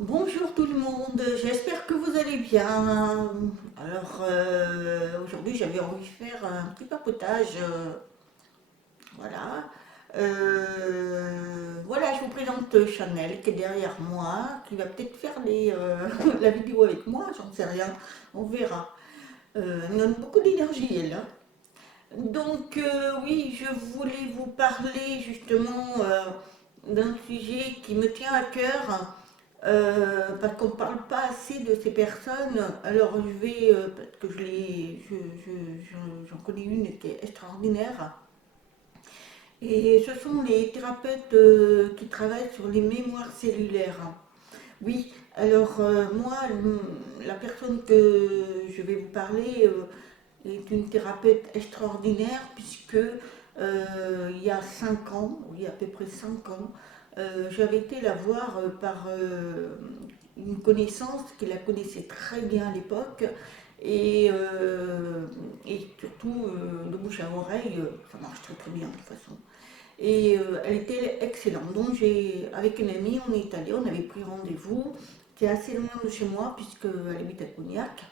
Bonjour tout le monde, j'espère que vous allez bien. Alors aujourd'hui j'avais envie de faire un petit papotage, voilà. Voilà, je vous présente Chanel qui est derrière moi, qui va peut-être faire la vidéo avec moi, j'en sais rien, on verra. Elle donne beaucoup d'énergie elle, hein. Donc oui, je voulais vous parler justement d'un sujet qui me tient à cœur. Parce qu'on ne parle pas assez de ces personnes. Alors je vais, parce que j'en connais une qui est extraordinaire. Et ce sont les thérapeutes qui travaillent sur les mémoires cellulaires. Oui, alors moi, la personne que je vais vous parler est une thérapeute extraordinaire puisque il y a 5 ans, oui à peu près 5 ans, j'avais été la voir par une connaissance qui la connaissait très bien à l'époque et, euh, et surtout de bouche à oreille, ça marche très très bien de toute façon. Et elle était excellente. Donc avec une amie, on est allé, on avait pris rendez-vous. C'était assez loin de chez moi puisqu'elle habite à Cognac.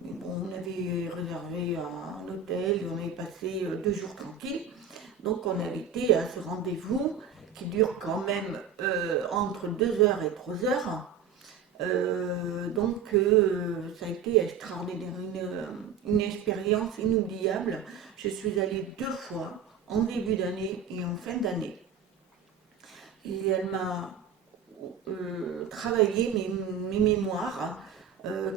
Mais bon, on avait réservé un hôtel, on avait passé 2 jours tranquilles. Donc on avait été à ce rendez-vous qui dure quand même entre 2 heures et 3 heures. Ça a été extraordinaire, une expérience inoubliable. Je suis allée 2 fois, en début d'année et en fin d'année. Et elle m'a travaillé mes mémoires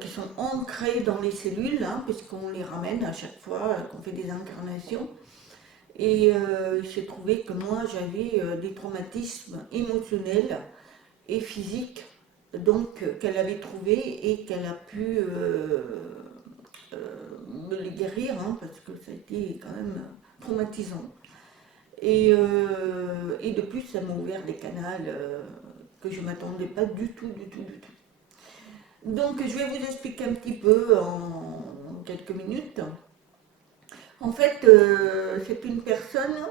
qui sont ancrées dans les cellules, hein, puisqu'on les ramène à chaque fois qu'on fait des incarnations. Et j'ai trouvé que moi j'avais des traumatismes émotionnels et physiques donc qu'elle avait trouvés et qu'elle a pu me les guérir, hein, parce que ça a été quand même traumatisant. Et de plus, ça m'a ouvert des canaux que je ne m'attendais pas du tout, du tout, du tout. Donc, je vais vous expliquer un petit peu en quelques minutes. En fait, c'est une personne,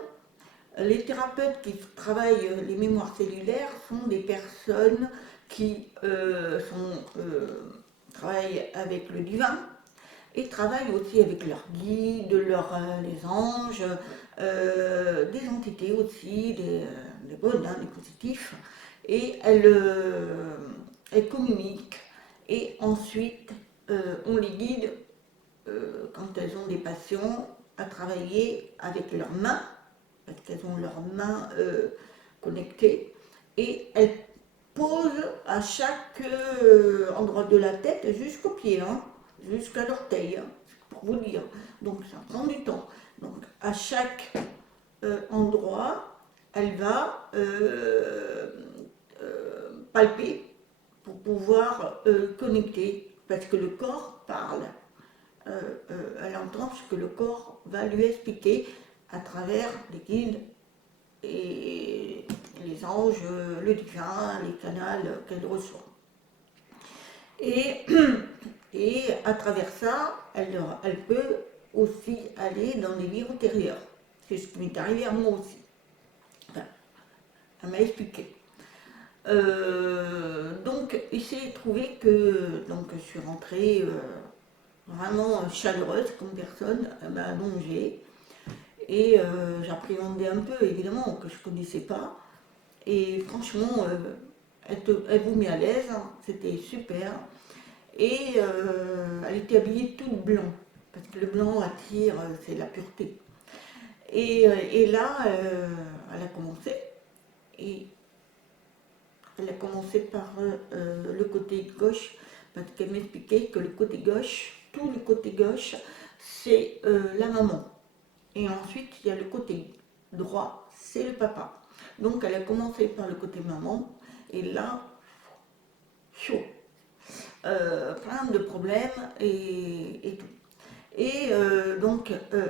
les thérapeutes qui travaillent les mémoires cellulaires sont des personnes qui travaillent avec le divin, et travaillent aussi avec leurs guides, les anges, des entités aussi, des bonnes, hein, des positifs. Et elles communiquent. Et ensuite, on les guide, quand elles ont des passions, à travailler avec leurs mains, parce qu'elles ont leurs mains connectées. Et elles posent à chaque endroit de la tête jusqu'aux pieds, hein, jusqu'à l'orteil, hein, pour vous dire. Donc ça prend du temps. Donc à chaque endroit, elle va palper pour pouvoir connecter, parce que le corps parle. Elle entend ce que le corps va lui expliquer à travers les guides et les anges, le divin, les canaux qu'elle reçoit. Et, et à travers ça, elle peut aussi aller dans les vies antérieures. C'est ce qui m'est arrivé à moi aussi. Enfin, elle m'a expliqué. Donc, il s'est trouvé que donc, je suis rentrée vraiment chaleureuse comme personne. Elle m'a allongée et j'appréhendais un peu, évidemment, que je ne connaissais pas. Et franchement, elle vous met à l'aise, hein, c'était super. Et elle était habillée toute blanc, parce que le blanc attire, c'est la pureté. Et là, elle a commencé, et elle a commencé par le côté gauche, parce qu'elle m'expliquait que le côté gauche, tout le côté gauche, c'est la maman. Et ensuite, il y a le côté droit, c'est le papa. Donc, elle a commencé par le côté maman, et là, chaud. Plein de problèmes et tout. Et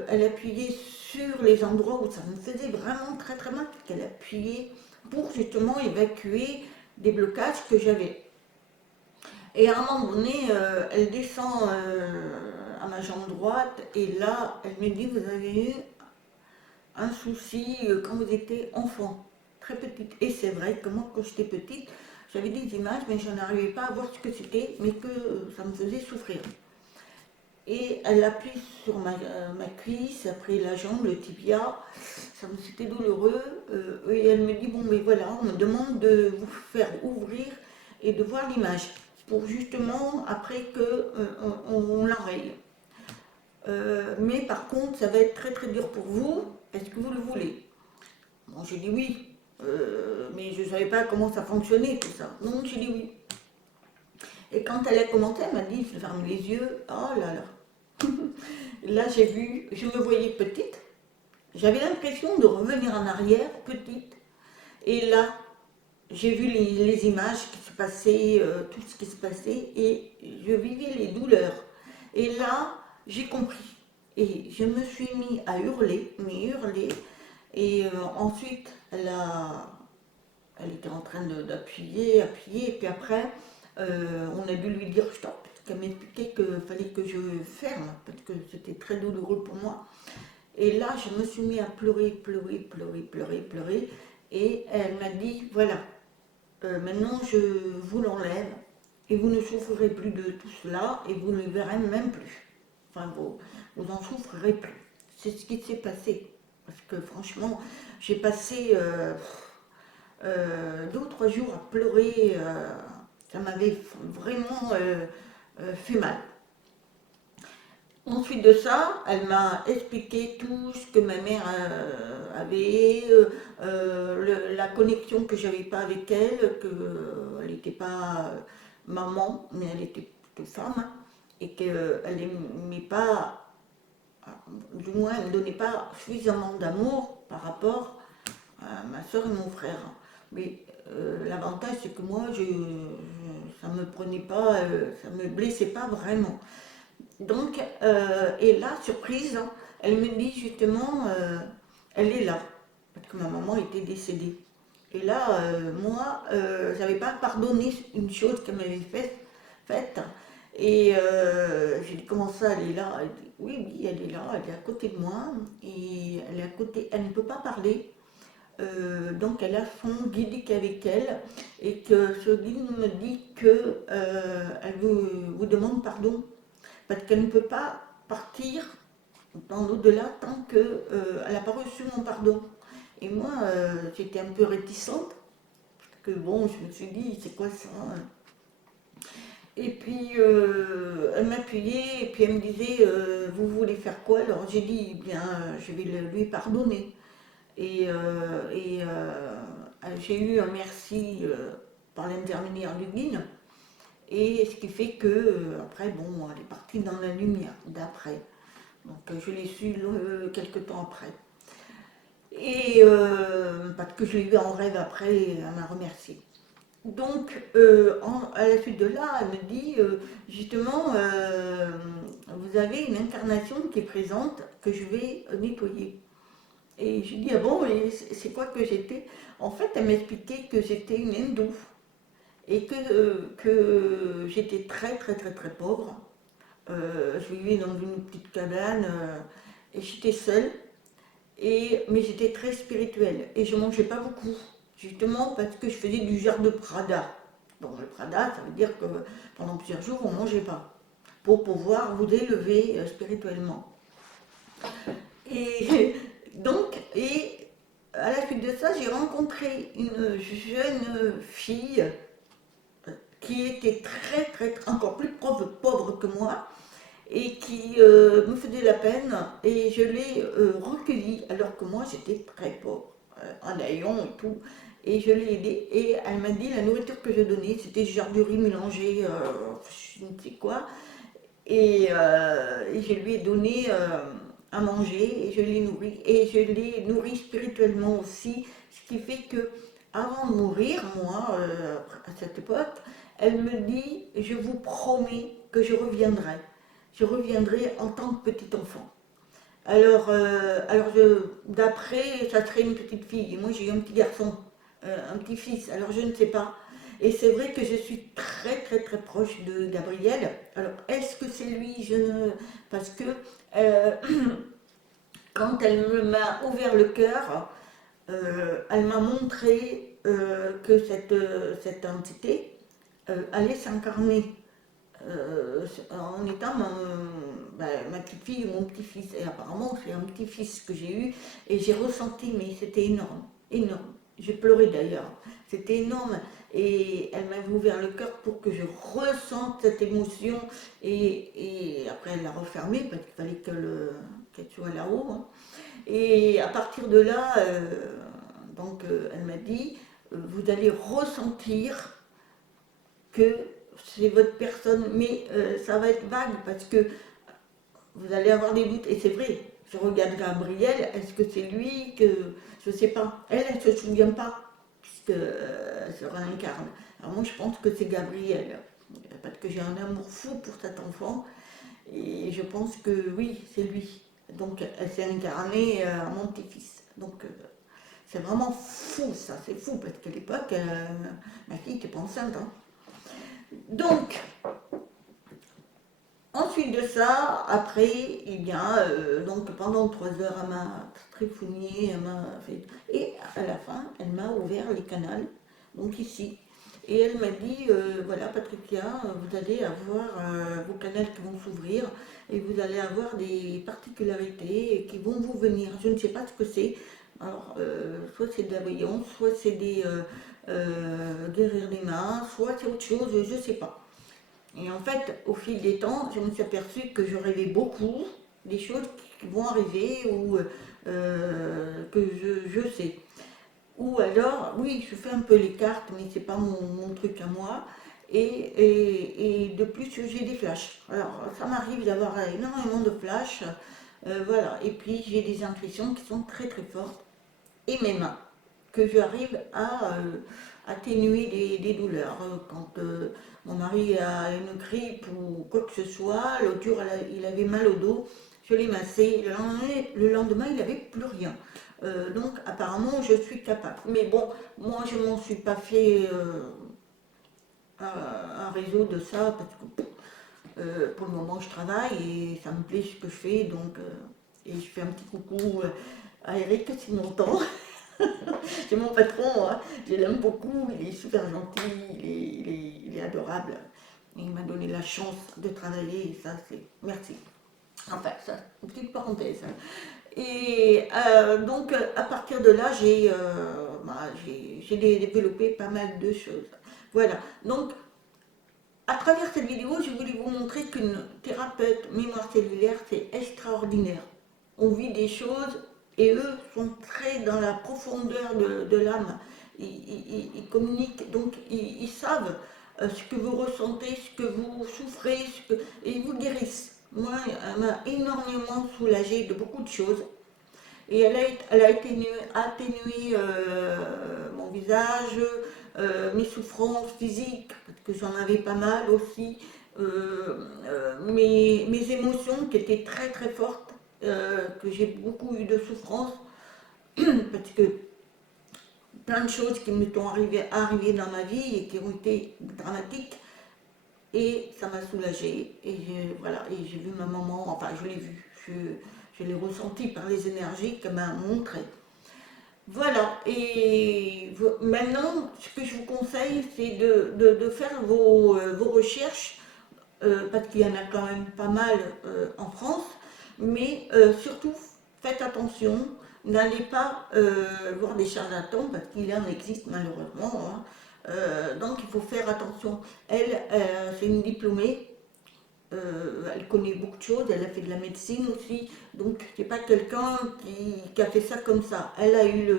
elle appuyait sur les endroits où ça me faisait vraiment très très mal, qu'elle appuyait pour justement évacuer des blocages que j'avais. Et à un moment donné, elle descend à ma jambe droite et là, elle me dit, vous avez eu un souci quand vous étiez enfant, très petite. Et c'est vrai que moi, quand j'étais petite, j'avais des images, mais je n'arrivais pas à voir ce que c'était, mais que ça me faisait souffrir. Et elle appuie sur ma cuisse, après la jambe, le tibia, c'était douloureux. Et elle me dit, bon, mais voilà, on me demande de vous faire ouvrir et de voir l'image, pour justement, après que on l'enraye. Mais par contre, ça va être très très dur pour vous, est-ce que vous le voulez? Bon, j'ai dit oui, mais je ne savais pas comment ça fonctionnait tout ça. Donc j'ai dit oui. Et quand elle a commencé, elle m'a dit, je ferme les yeux, oh là là. Là, j'ai vu, je me voyais petite. J'avais l'impression de revenir en arrière, petite. Et là, j'ai vu les images qui se passaient, tout ce qui se passait, et je vivais les douleurs. Et là, j'ai compris. Et je me suis mis à hurler, mais hurler. Et ensuite, elle était en train d'appuyer, appuyer, et puis après, on a dû lui dire stop, parce qu'elle m'expliquait qu'il fallait que je ferme, parce que c'était très douloureux pour moi. Et là, je me suis mis à pleurer, pleurer, pleurer, pleurer, pleurer, et elle m'a dit, voilà, maintenant je vous l'enlève, et vous ne souffrerez plus de tout cela, et vous ne le verrez même plus. Enfin, vous n'en souffrirez plus. C'est ce qui s'est passé. Parce que franchement, j'ai passé 2 ou 3 jours à pleurer, ça m'avait vraiment fait mal. Ensuite de ça, elle m'a expliqué tout ce que ma mère avait, la connexion que j'avais pas avec elle, qu'elle n'était pas maman, mais elle était plutôt femme, et qu'elle n'aimait pas, du moins elle ne donnait pas suffisamment d'amour par rapport ma soeur et mon frère. Mais l'avantage, c'est que moi, ça me prenait pas, ça me blessait pas vraiment. Donc, et là, surprise, elle me dit justement, elle est là, parce que ma maman était décédée. Et là, moi, j'avais pas pardonné une chose qu'elle m'avait faite. Et j'ai dit, comment ça, elle est là? Elle dit, oui, oui, elle est là, elle est à côté de moi, et elle est à côté, elle ne peut pas parler. Donc elle a son guide qui est avec elle, et que ce guide me dit que elle vous demande pardon parce qu'elle ne peut pas partir dans l'au-delà tant qu'elle n'a pas reçu mon pardon. Et moi, j'étais un peu réticente, parce que bon, je me suis dit, c'est quoi ça? Et puis, elle m'appuyait, et puis elle me disait, vous voulez faire quoi? Alors j'ai dit, bien, je vais lui pardonner. Et, j'ai eu un merci par l'intermédiaire du guide. Et ce qui fait que, après, bon, elle est partie dans la lumière d'après. Donc je l'ai su quelques temps après. Et parce que je l'ai vu en rêve après, elle m'a remercié. Donc à la suite de là, elle me dit justement, vous avez une incarnation qui est présente que je vais nettoyer. Et je dis, ah bon, et c'est quoi que j'étais? En fait, elle m'expliquait que j'étais une hindoue et que j'étais très très très très pauvre. Je vivais dans une petite cabane et j'étais seule, mais j'étais très spirituelle et je mangeais pas beaucoup, justement parce que je faisais du genre de Prada. Donc le Prada, ça veut dire que pendant plusieurs jours, on ne mangeait pas pour pouvoir vous élever spirituellement. Et donc, et à la suite de ça, j'ai rencontré une jeune fille qui était très, très, encore plus pauvre que moi et qui me faisait la peine et je l'ai recueillie alors que moi j'étais très pauvre, en haillons et tout. Et je l'ai aidée et elle m'a dit la nourriture que je donnais c'était genre du riz mélangé, je ne sais quoi. Et je lui ai donné à manger et je l'ai nourri. Et je l'ai nourri spirituellement aussi, ce qui fait que avant de mourir, moi, à cette époque, elle me dit, je vous promets que je reviendrai. Je reviendrai en tant que petit enfant. Alors d'après, ça serait une petite fille. Moi, j'ai eu un petit garçon, un petit fils. Alors, je ne sais pas. Et c'est vrai que je suis très, très, très proche de Gabriel. Alors, est-ce que c'est lui? Je ne... Parce que euh, quand elle m'a ouvert le cœur, elle m'a montré que cette entité allait s'incarner en étant ma petite fille ou mon petit-fils. Et apparemment, c'est un petit-fils que j'ai eu et j'ai ressenti, mais c'était énorme, énorme. J'ai pleuré d'ailleurs, c'était énorme. Et elle m'avait ouvert le cœur pour que je ressente cette émotion. Et après, elle l'a refermée parce qu'il fallait qu'elle soit là-haut, hein. Et à partir de là, elle m'a dit, vous allez ressentir que c'est votre personne, mais ça va être vague parce que vous allez avoir des doutes. Et c'est vrai, je regarde Gabriel, est-ce que c'est lui que... Je ne sais pas. Elle ne se souvient pas, puisqu'elle se réincarne. Alors moi, je pense que c'est Gabriel, parce que j'ai un amour fou pour cet enfant, et je pense que oui, c'est lui. Donc elle s'est incarnée à mon petit-fils. Donc c'est vraiment fou ça, c'est fou, parce qu'à l'époque, ma fille n'était pas enceinte, hein. Donc, ensuite de ça, après, il y a, donc pendant 3 heures, elle m'a trifouillé, elle m'a fait... Et à la fin, elle m'a ouvert les canaux, donc ici. Et elle m'a dit, voilà Patricia, vous allez avoir vos canaux qui vont s'ouvrir et vous allez avoir des particularités qui vont vous venir. Je ne sais pas ce que c'est. Alors, soit c'est de la voyance, soit c'est des guérir les mains, soit c'est autre chose, je ne sais pas. Et en fait, au fil des temps, je me suis aperçue que je rêvais beaucoup des choses qui vont arriver ou que je sais. Ou alors, oui, je fais un peu les cartes, mais c'est pas mon truc à moi. Et de plus, j'ai des flashs. Alors, ça m'arrive d'avoir énormément de flashs. Voilà. Et puis, j'ai des intuitions qui sont très très fortes. Et mes mains, que j'arrive à atténuer des douleurs. Quand mon mari a une grippe ou quoi que ce soit, l'autre jour il avait mal au dos, je l'ai massé, le lendemain il n'avait plus rien. Donc apparemment je suis capable. Mais bon, moi je m'en suis pas fait un réseau de ça parce que pour le moment je travaille et ça me plaît ce que je fais, donc et je fais un petit coucou à Eric s'il m'entend. C'est mon patron, hein. Je l'aime beaucoup, il est super gentil, il est adorable. Il m'a donné la chance de travailler et ça, c'est merci. Enfin, ça, une petite parenthèse, hein. Et donc, à partir de là, j'ai développé pas mal de choses. Voilà. Donc, à travers cette vidéo, je voulais vous montrer qu'une thérapeute mémoire cellulaire, c'est extraordinaire. On vit des choses et eux sont très dans la profondeur de l'âme. Ils communiquent, donc ils savent ce que vous ressentez, ce que vous souffrez, et ils vous guérissent. Moi, elle m'a énormément soulagée de beaucoup de choses. Et elle a atténué mon visage, mes souffrances physiques, parce que j'en avais pas mal aussi, mes émotions qui étaient très très fortes, que j'ai beaucoup eu de souffrance, parce que plein de choses qui me sont arrivées dans ma vie et qui ont été dramatiques, et ça m'a soulagée. Et voilà, et j'ai vu ma maman, enfin je l'ai vue, je l'ai ressentie par les énergies qu'elle m'a montrées. Voilà, et maintenant, ce que je vous conseille, c'est de faire vos recherches, parce qu'il y en a quand même pas mal en France, mais surtout, faites attention, n'allez pas voir des charlatans, parce qu'il en existe malheureusement, hein. Donc il faut faire attention. Elle, c'est une diplômée, elle connaît beaucoup de choses, elle a fait de la médecine aussi, donc c'est pas quelqu'un qui a fait ça comme ça. Elle a eu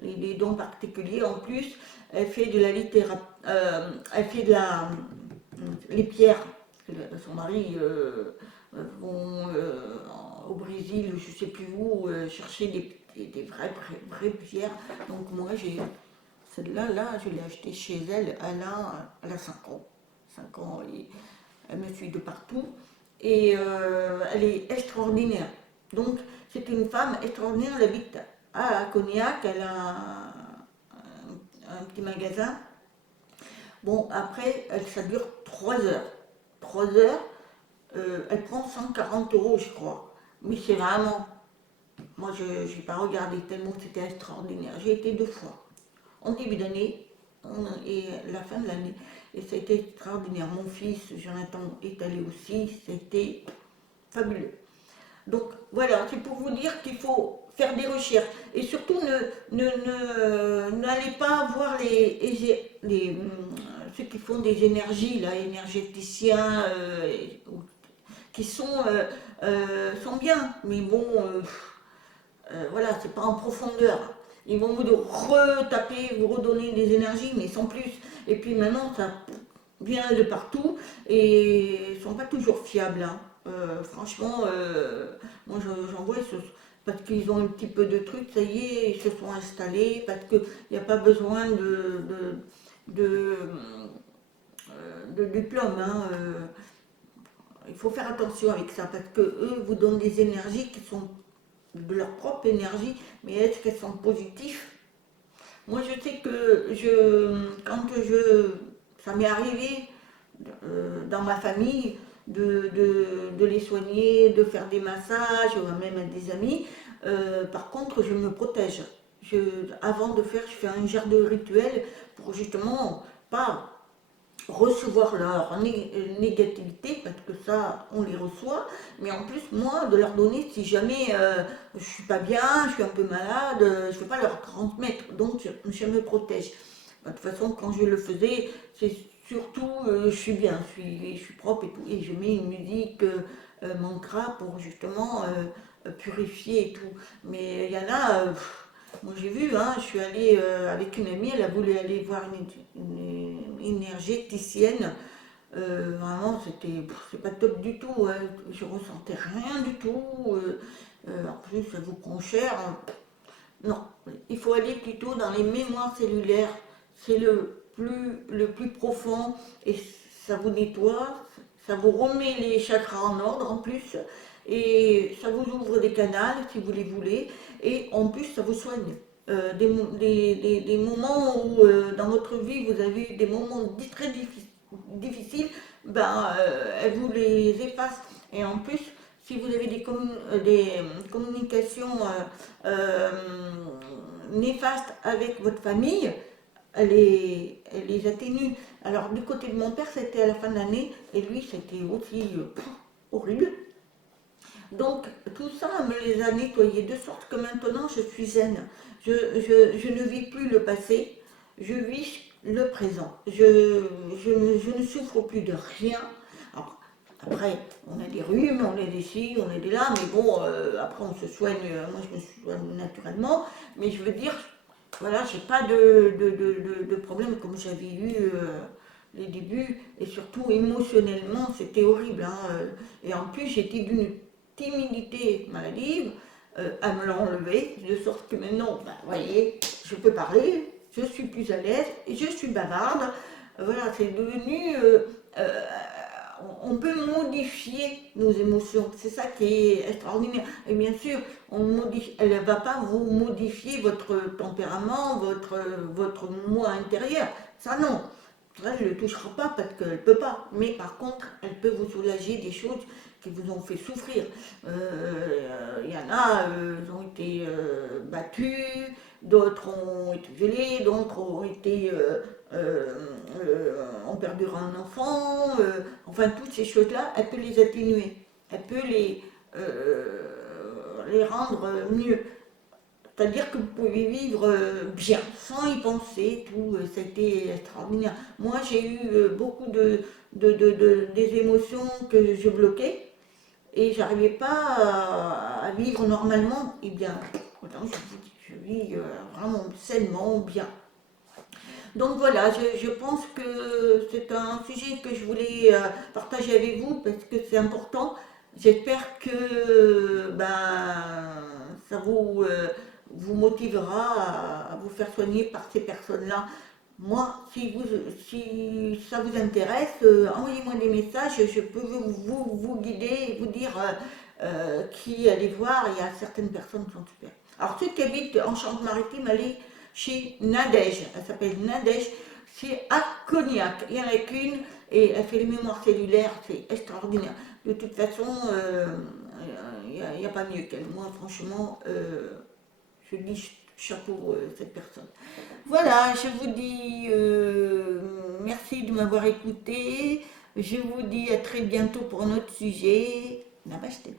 des dons particuliers. En plus, elle fait de la littérature, elle fait les pierres. Son mari vont au Brésil, je sais plus où, chercher des vraies pierres. Donc moi, celle-là, je l'ai achetée chez elle, elle a 5 ans. 5 ans, et elle me suit de partout. Et elle est extraordinaire. Donc, c'est une femme extraordinaire, elle habite à Cognac, elle a un petit magasin. Bon, après, ça dure 3 heures. 3 heures, elle prend 140 euros, je crois. Mais c'est vraiment... Moi, je n'ai pas regardé tellement c'était extraordinaire. J'ai été 2 fois. en début d'année et la fin de l'année. Et ça a été extraordinaire. Mon fils, Jonathan, est allé aussi. C'était fabuleux. Donc voilà, c'est pour vous dire qu'il faut faire des recherches. Et surtout, n'allez pas voir ceux qui font des énergies, là, énergéticiens, qui sont bien. Mais bon, voilà, c'est pas en profondeur. Ils vont vous retaper, vous redonner des énergies, mais sans plus. Et puis maintenant, ça vient de partout et ils sont pas toujours fiables, hein. Franchement, moi j'en vois parce qu'ils ont un petit peu de trucs, ça y est, ils se sont installés, parce qu'il n'y a pas besoin de, de diplôme, hein. Il faut faire attention avec ça, parce que eux vous donnent des énergies qui sont de leur propre énergie, mais est-ce qu'elles sont positives? Moi, je sais que ça m'est arrivé dans ma famille de les soigner, de faire des massages, même à des amis. Par contre, je me protège. Avant de faire, je fais un genre de rituel pour justement pas recevoir leur négativité, parce que ça, on les reçoit, mais en plus, moi, de leur donner, si jamais je suis pas bien, je suis un peu malade, je ne vais pas leur transmettre, donc je me protège. De toute façon, quand je le faisais, c'est surtout, je suis bien, je suis propre et tout, et je mets une musique mantra pour justement purifier et tout. Mais il y en a, moi j'ai vu, hein, je suis allée avec une amie, elle a voulu aller voir une énergéticienne. Vraiment, c'est pas top du tout, hein. Je ressentais rien du tout. En plus, ça vous prend cher. Non, il faut aller plutôt dans les mémoires cellulaires. C'est le plus profond et ça vous nettoie, ça vous remet les chakras en ordre en plus et ça vous ouvre des canaux si vous les voulez et en plus ça vous soigne. Des moments où dans votre vie vous avez eu des moments très difficiles, ben, elle vous les efface. Et en plus, si vous avez des communications euh, néfastes avec votre famille, elle les atténue. Alors du côté de mon père, c'était à la fin de l'année, et lui, c'était aussi horrible. Donc tout ça me les a nettoyés, de sorte que maintenant je suis zen. Je ne vis plus le passé, je vis le présent. Je ne souffre plus de rien. Alors, après, on a des rhumes, on a des ci, on a des là, mais bon, après on se soigne, moi je me soigne naturellement, mais je veux dire, voilà, j'ai pas de problème comme j'avais eu les débuts, et surtout émotionnellement, c'était horrible, hein. Et en plus, j'étais d'une timidité maladive à me l'enlever, de sorte que maintenant, ben, vous voyez, je peux parler, je suis plus à l'aise, je suis bavarde. Voilà, c'est devenu. Euh, on peut modifier nos émotions, c'est ça qui est extraordinaire. Et bien sûr, elle ne va pas vous modifier votre tempérament, votre moi intérieur. Ça non. Ça, elle ne le touchera pas parce qu'elle ne peut pas. Mais par contre, elle peut vous soulager des choses qui vous ont fait souffrir. Il y en a, ils ont été battus, d'autres ont été violés, d'autres ont perdu un enfant. Enfin, toutes ces choses-là, elle peut les atténuer. Elle peut les rendre mieux. C'est-à-dire que vous pouvez vivre bien, sans y penser, tout, ça a été extraordinaire. Moi, j'ai eu beaucoup des émotions que je bloquais et j'arrivais pas à vivre normalement. Et bien, autant je vous dis, je vis vraiment sainement, bien. Donc voilà, je pense que c'est un sujet que je voulais partager avec vous parce que c'est important. J'espère que ben, ça vous motivera à vous faire soigner par ces personnes-là. Moi, si ça vous intéresse, envoyez-moi des messages, je peux vous guider et vous dire qui aller voir. Il y a certaines personnes qui sont super. Alors ceux qui habitent en Charente-Maritime, allez chez Nadège. Elle s'appelle Nadège. C'est à Cognac. Il n'y en a qu'une et elle fait les mémoires cellulaires. C'est extraordinaire. De toute façon, il n'y a pas mieux qu'elle. Moi, franchement, je dis chapeau cette personne. Voilà, je vous dis merci de m'avoir écouté. Je vous dis à très bientôt pour un autre sujet. Namasté.